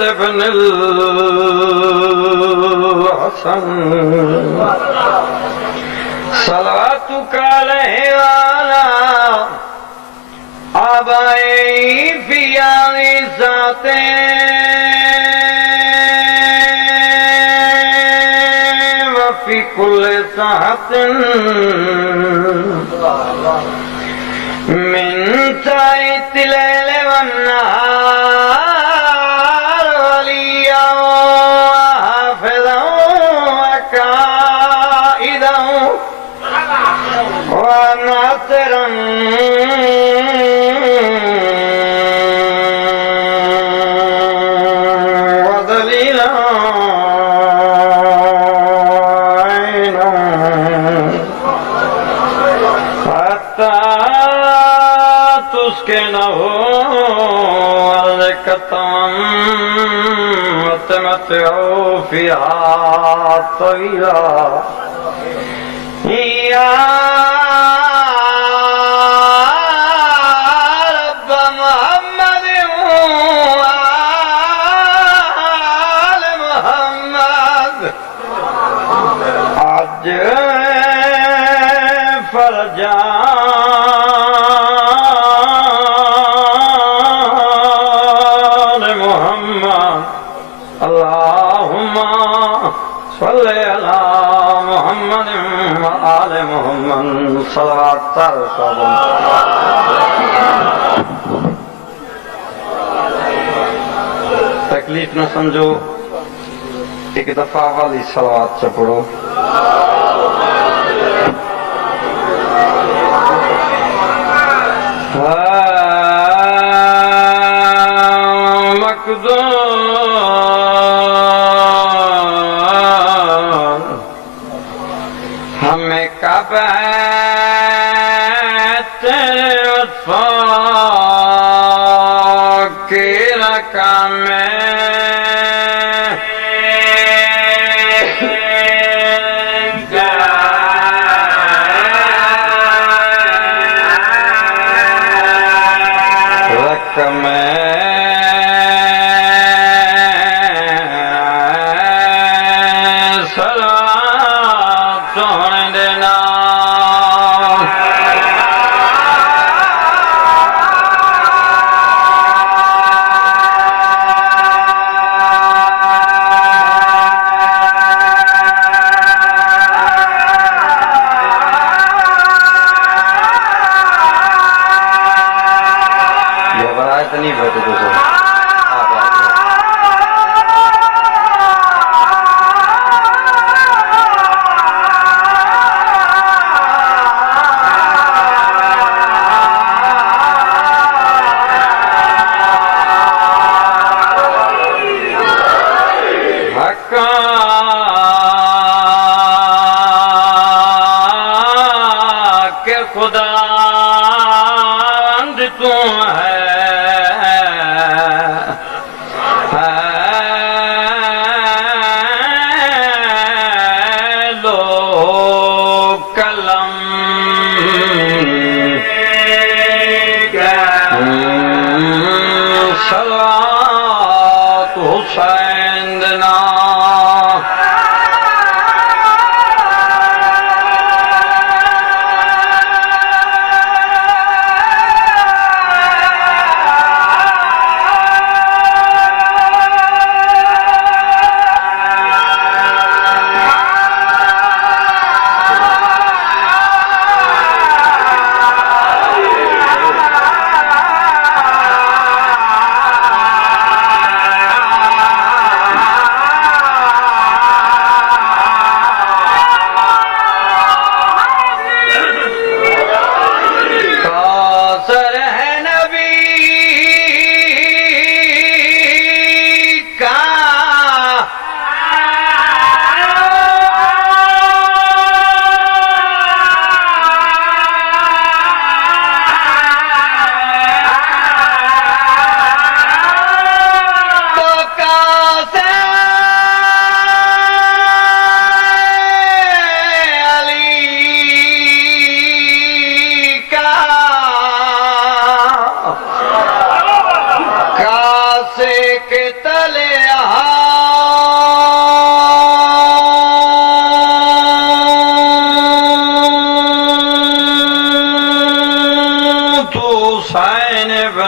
ابن الحسن صلواتك عليه وعلى آبائه في ذاته وفي كل ساعة من تايت الليل والنهار وليا وحافظا وقائدا وناصرا وذليلا حتى تسكنه أرضك وتمتعوا فيها طويلا يا رب محمد وآل محمد عجل فرجا محمد اللهم صل على محمد وآل محمد صلوات ترسل तकलीफ न समझो एक दफा वाली सलावत से पढ़ो हमें कब तेरे वफा की रकम नहीं बैठे तो के खुदा तू है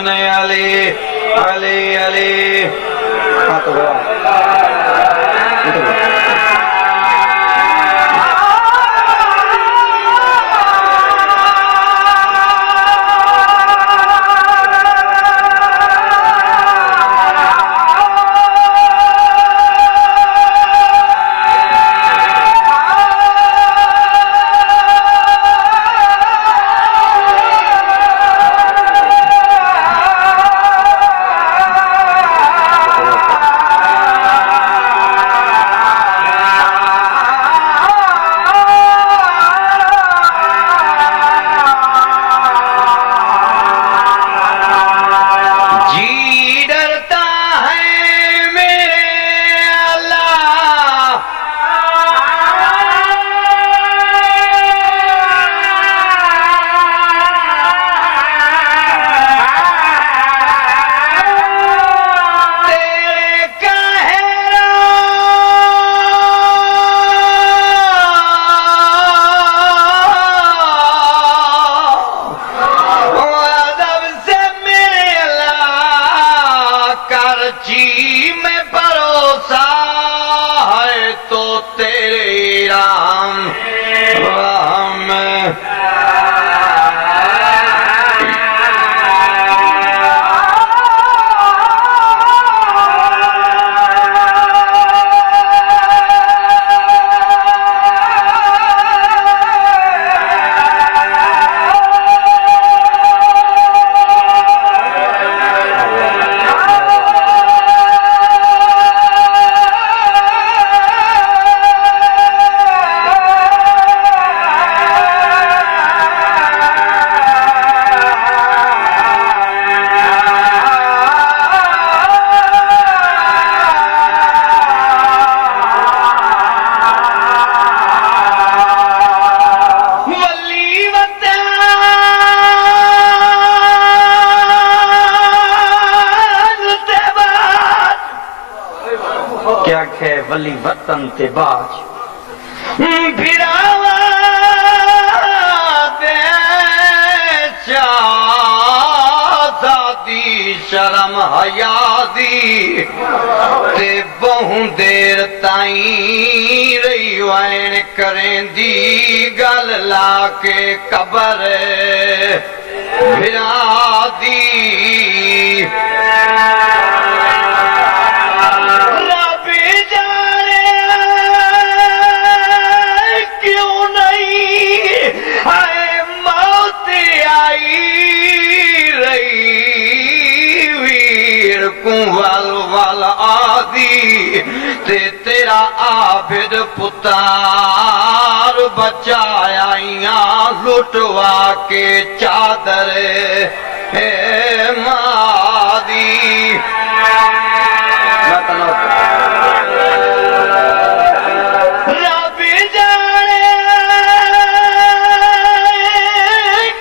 हसन अली अली अली। हाँ तो क्या खे वली वतन ते बाज फिरावा दे चादी शर्म हया दी ते बहु देर ताईं रही वैन करेंदी गल ला के कबर फिरा दी। ते तेरा आबिद पुतार बचाया लुटवा के चादर है मादी। रब जाने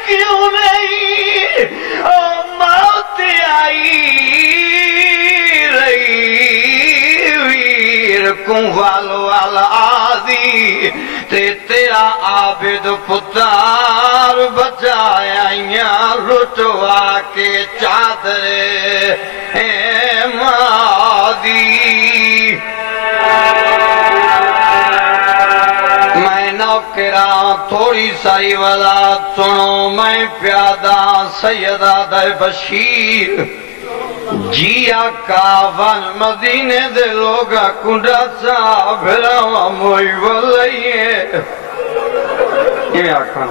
क्यों नहीं ओ मौत आई वाल वाल आदि ते तेरा आबिद पुतार बचाया लुटवा के चादर है मादी। मैं नौकरा थोड़ी सारी वज़ाहत सुनो। मैं प्यादा सैयदा दर बशीर जिया कावन मदीने दे लोगा कुंडा सा भरावा मोई वलइए ये आखा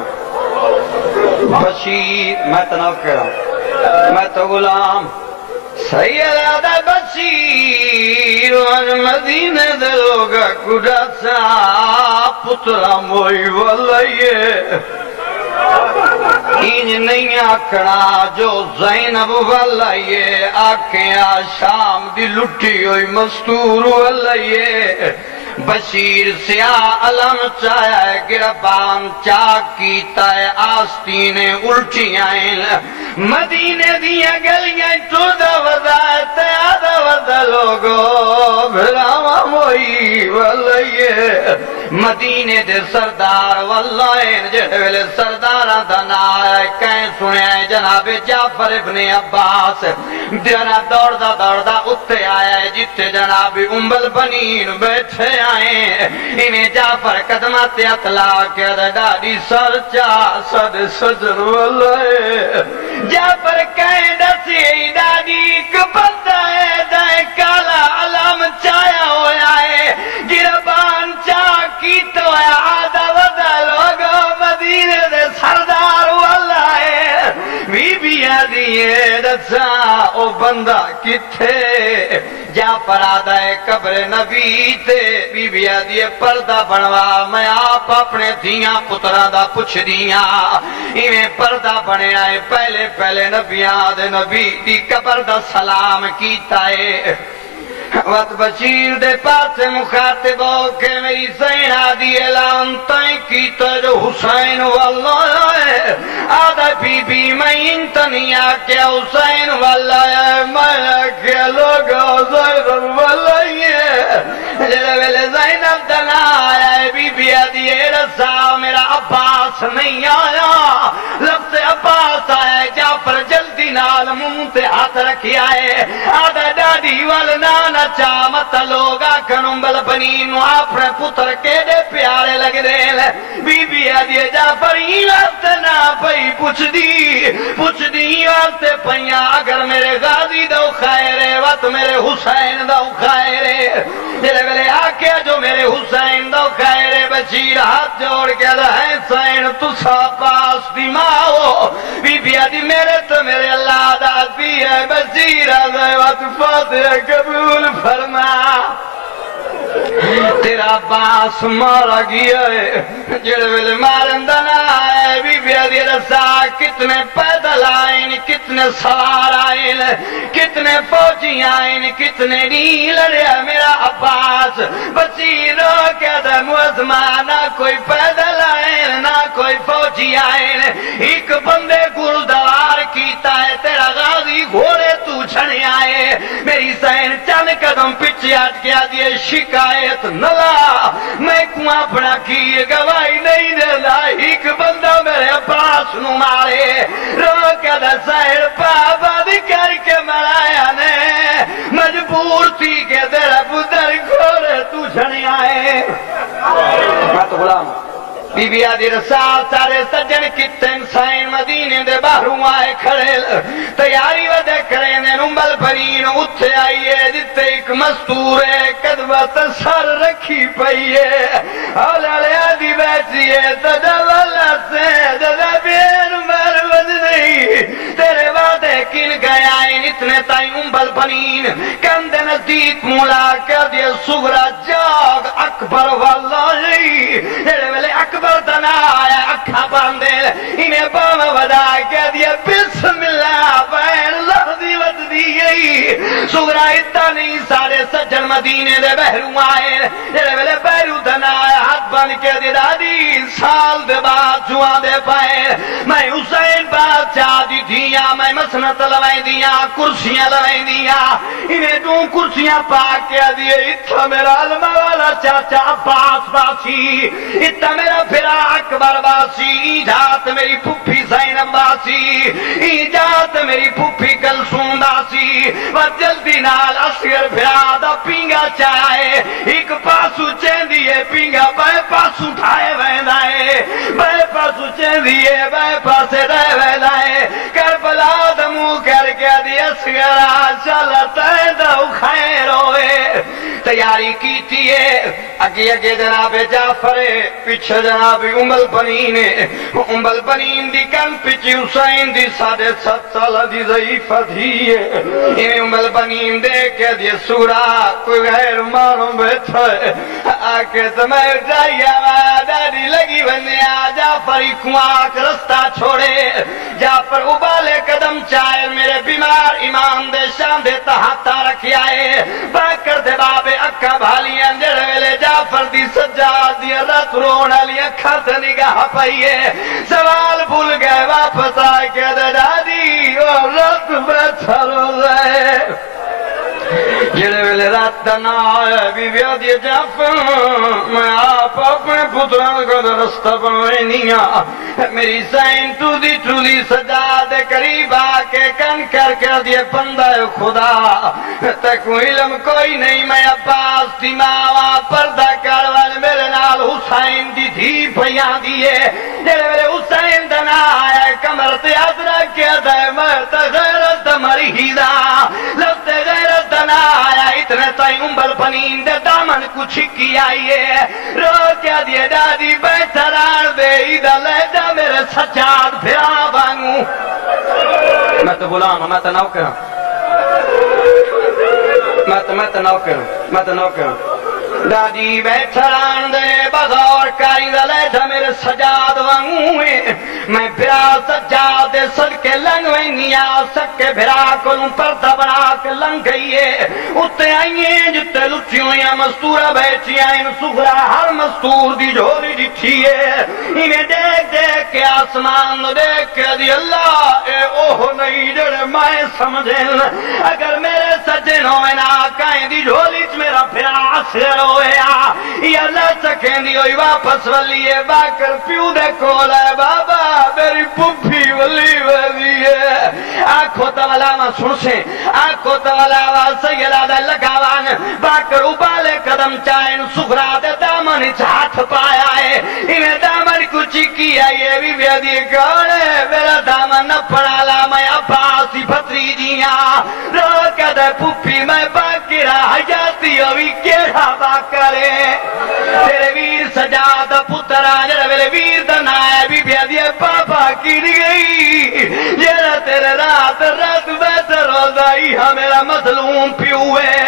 बशीर। मैं तनाव करा मैं तो गुलाम सैयदा बशीर मदीने दे लोगा कुंडा सा पुतरा मोई वलइए। इंज नहीं आखना जो ज़ैनब वाला ये आखिया शाम दी लुटी हुई मस्तूर वाला ये बशीर सिया अलम चाया गिरबान चा कीता आस्तीने उल्टियां मदीने दिया गलियां टुरदा वदा आदा वदा लोगो भरावा मोई वाला ये मदीने दे सरदार वल्लाइन जेड़े वेले सरदारां दा नाम है कै सुनिया जनाब जाफर इब्ने अब्बास जना दौड़दा दौड़दा उत्ते आया है जिथे जनाब उम्बल बनीन बैठे आए इन्हें जाफर कदमा ते हथ ला के डाडी सर चा सद सजर वल्लाए जाफर कै दसी डाडी कबंदा है दाए काला अलम चाया होया है गिरबान चा की तो आदा वदा लोगो मदीने दे सरदार वाला है बीबिया दिए दसा ओ बंदा किथे जाफर आदा है कब्र नबी ते बीबिया दिए पर्दा बनवा मैं आप अपने धिया पुत्रा दा पुछ दिया इवें पर्दा बनया है पहले पहले नबिया दे नबी दी कब्र दा सलाम कीता है वत बशीर दे पास मुखातिब होके मेरी सैना दी ऐलान तय की तो हुसैन वाला आधा बीबी मैं इंतनिया के हुसैन वाला मैं के लोग हुसैन वाला जेड़े वेले ज़ैनब दना आया बीबी आदि रसा मेरा अब्बास नहीं आया लफ्ज़ अब्बास आया जाफर जल्दी नाल मुंह ते हाथ रखिया है आधा डाडी वाल ना चा मत लोग आखन उम्बल बनीन अपने पुत्र केडे प्यारे लगदे बीबी आदि जाफर ही लफ्त ना पई पुछदी वास्ते पईया अगर मेरे गाजी दो खैरे वत मेरे हुसैन दो खैरे जेड़े वेले आके जो मेरे हुसैन दो खैरे बशीर हाथ जोड़ के है सैन तुसा पास दी माओ बीबी आदि मेरे तो मेरे अल्लाह दादी है बशीर वत फातिहा कबूल फरमा तेरा बास मारा गया है जेड़े वेले मारन दा ना है बीबी आदि रसा कितने पैदल आए कितने सवार आए कितने फौजी आए कितने नी लड़िया मेरा अब्बास बशीर के मुजमा ना कोई पैदल आए ना कोई फौजी आए एक बंदे गुलदार कीता है तेरा गाजी घोड़े तू छने आए मेरी सैन चंद कदम पीछे अटकिया दिए शिकायत नला मैं कुआं अपना की गवाही नहीं देना एक बंदा मेरे पास नु मारे रोक सैर पाबंद करके मराया ने मजबूर थी के तेरा पुत्र घोड़े तू छने आए मैं तो गुलाम बीबी आदि रसाल सारे सज्जन कितने सैन मदीने दे बाहरों आए खड़े तैयारी वदे करे ने उम्बल बनीन उत्थे आइए जिते एक मस्तूर है कदमा सर रखी पई है औलाले आदि बैठिए तदवला से जदा बेर मर वज नहीं तेरे वादे किन गया इतने ताई उम्बल बनीन कंद नजदीक मुला कर दिए सुगरा जाग अकबर वाला तेरे वेले अकबर तना आया अखा बांधे इन्हें बाम वदा कह दिया बिस्मिल्लाह बैन लहदी वजदी गई सुगरा इतना नहीं सारे सज्जन मदीने दे बहरू आए तेरे वेले बहरू तना आया हाथ बन के दे दादी साल दे बाद जुआ दे पाए मैं हुसैन बादशाह दी दिया मैं मसनत लवाई दिया कुर्सियां लवाई दिया इन्हें तू कुर्सियां पा के दिए इतना मेरा अलमा वाला चाचा अब्बास बासी इतना मेरा फिरा अकबर बासी ईजात मेरी फुफी ज़ैनब बासी ईजात मेरी फुफी कलसूम बासी पर जल्दी नाल असगर फिरा दा पिंगा चाहे एक पासू चेंदी है पिंगा बाए पासू ठाए वेंदा है बाए पासू चेंदी है बाए पासे रह वेंदा है करबला दा मुंह करके दी असगरा चल तै दा खैर होए तैयारी की थी अगे अगे जनाब जाफर पीछे जनाब उम्बल बनीन दी कन पिछे हुसैन दी 7.5 साल दी ज़ईफ़ा थी इन्हें उम्बल बनीन देख के दिए सूरा कोई गैर मानो बैठा आके समय उठाइया दादी लगी बने आ जाफर कुआं रास्ता छोड़े जाफर उबाले कदम चाहे मेरे बीमार ईमान दे शान दे तहाता रखिया है बाकर दे बाबे अक्का भालियां जेड़े वेले जाफर दी सज्जा दी रात रोण वाली अखा से निगाह पई है सवाल भूल गए वापस आके दादी और रात बैठा रो जेड़े वेले रात ना आया बीबी दी जफ मैं आप अपने पुत्रां को रास्ता बनवाई नहीं मेरी साइन टूदी सजा दे करीब आके कन करके दिए बंदा खुदा तक इलम कोई नहीं मैं अब्बास दी मावा पर्दा कर वाले मेरे नाल हुसैन दी धी भैया दिए जेड़े वेले हुसैन दा ना आया कमर ते अदरा के दे मैं ते गैरत मरी हिदा लते गैरत ना आया इतने ताई उम्बल पनीन दे दामन कुछ की आइए रो क्या दिए दादी बैठरान दे इधर ले जा मेरे सजाद फिरा वांगू मैं तो गुलाम मैं तो नौकर मैं तो नौकर दादी बैठरान दे बगौर काई दले जा मेरे सजाद वांगू मैं फिरा सजाद दे सदके लंघ वैनिया सके फिरा को पर्दा बना के लंघ गईए उत्ते आईए जिते लुचियों या मस्तूरा बैठिया इन सुगरा हर मस्तूर दी झोली दिठी है इन्हें देख देख के आसमान देख के दी अल्लाह ए ओह नहीं जड़े मैं समझे अगर मेरे सज्जन होवे ना काई दी झोली च मेरा फिरा असर होया या न सकेंदी होई वापस वलिए बाकर प्यू दे कोल है बाबा मेरी पुप्पी वली वली है आंखों तवला मा सुन से आंखों तवला वा सयला दे लगावान बाकर उबाले कदम चाइन सुगरा दे दामन च हाथ पाया है इन्हें दामन कुछ किया ये भी व्याधि कौन है मेरा दामन न पड़ाला मैं अब्बास की भतीजिया रो कदे पुप्पी मैं बाकिरा जाती अभी केड़ा बाकरे तेरे वीर सजाद पुत्रा जरा मेरे वीर दनाया भी व्याधि पापा गिर गई जरा तेरे रात रात बेहतर रोजाई मेरा मजलूम प्यू है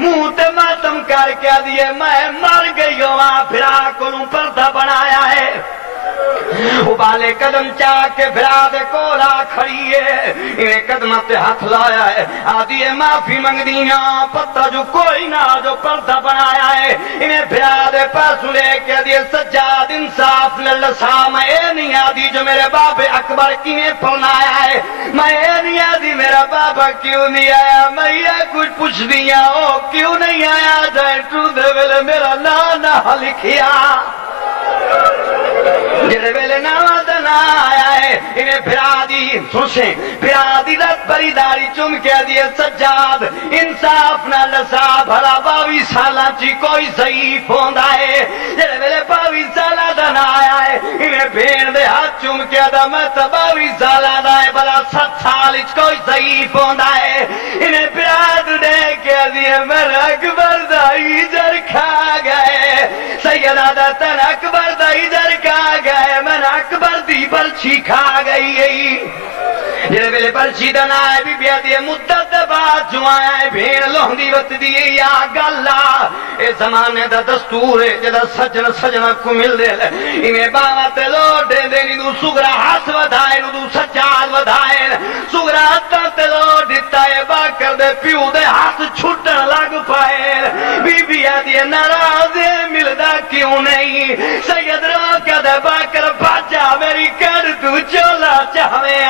मुंह ते मातम करके दिए मैं मर गई वहां फिरा को पर्दा बनाया है उबाले कदम चाह के फिरा दे कोला खड़ी है इन्हें कदम ते हाथ लाया है आदि माफी मंगदिया पत्ता जो कोई ना जो पर्दा बनाया है इन्हें फिरा दे पासू लेके दिए सज्जाद इंसाफ ललसा मैं नहीं आदि जो मेरे बाबे अकबर किने फरमाया है मैं नहीं आदि मेरा बाबा क्यों नहीं आया मैं ये कुछ पूछ दिया ओ क्यों नहीं आया जाए तू दे वेले मेरा नाना लिखिया जेड़े वेले ना आया है इन्हें फिरा दी सुनसे फिरा दी रत बड़ी दाढ़ी चुम के दिए सज्जाद इंसाफ न लसा भला 22 साला ची कोई सही फोंदा है जेड़े वेले 22 साला दा ना आया है इन्हें भेड़ दे हाथ चुम के दा मैं 22 साला दा है भला 7 साल च कोई सही फोंदा है इन्हें फिरा दे के दिए मेरा अकबर दा इजर खा गए सैयदा दा तन अकबर दा इजर खा गए मैं अकबर दी बर्छी खा गई जेड़े वेले बर्छी दा ना है बीबिया दी मुद्दत बाद जो आया है भेड़ लोंदी वत दी या गल्ला ए जमाने दा दस्तूर है जेदा सजन सजना को मिल दे इन्हें बावा ते लोट दे नी दू सुगरा हाथ वधाए नु दू सजाद वधाए सुगरा हाथ ते लोट दिता है बाकर दे प्यू दे हाथ छुटन लग पाए बीबिया दी नाराज मिलदा क्यों नहीं सैयद रो कदे बाकर बाजा मेरी कर तू चोला चाहवे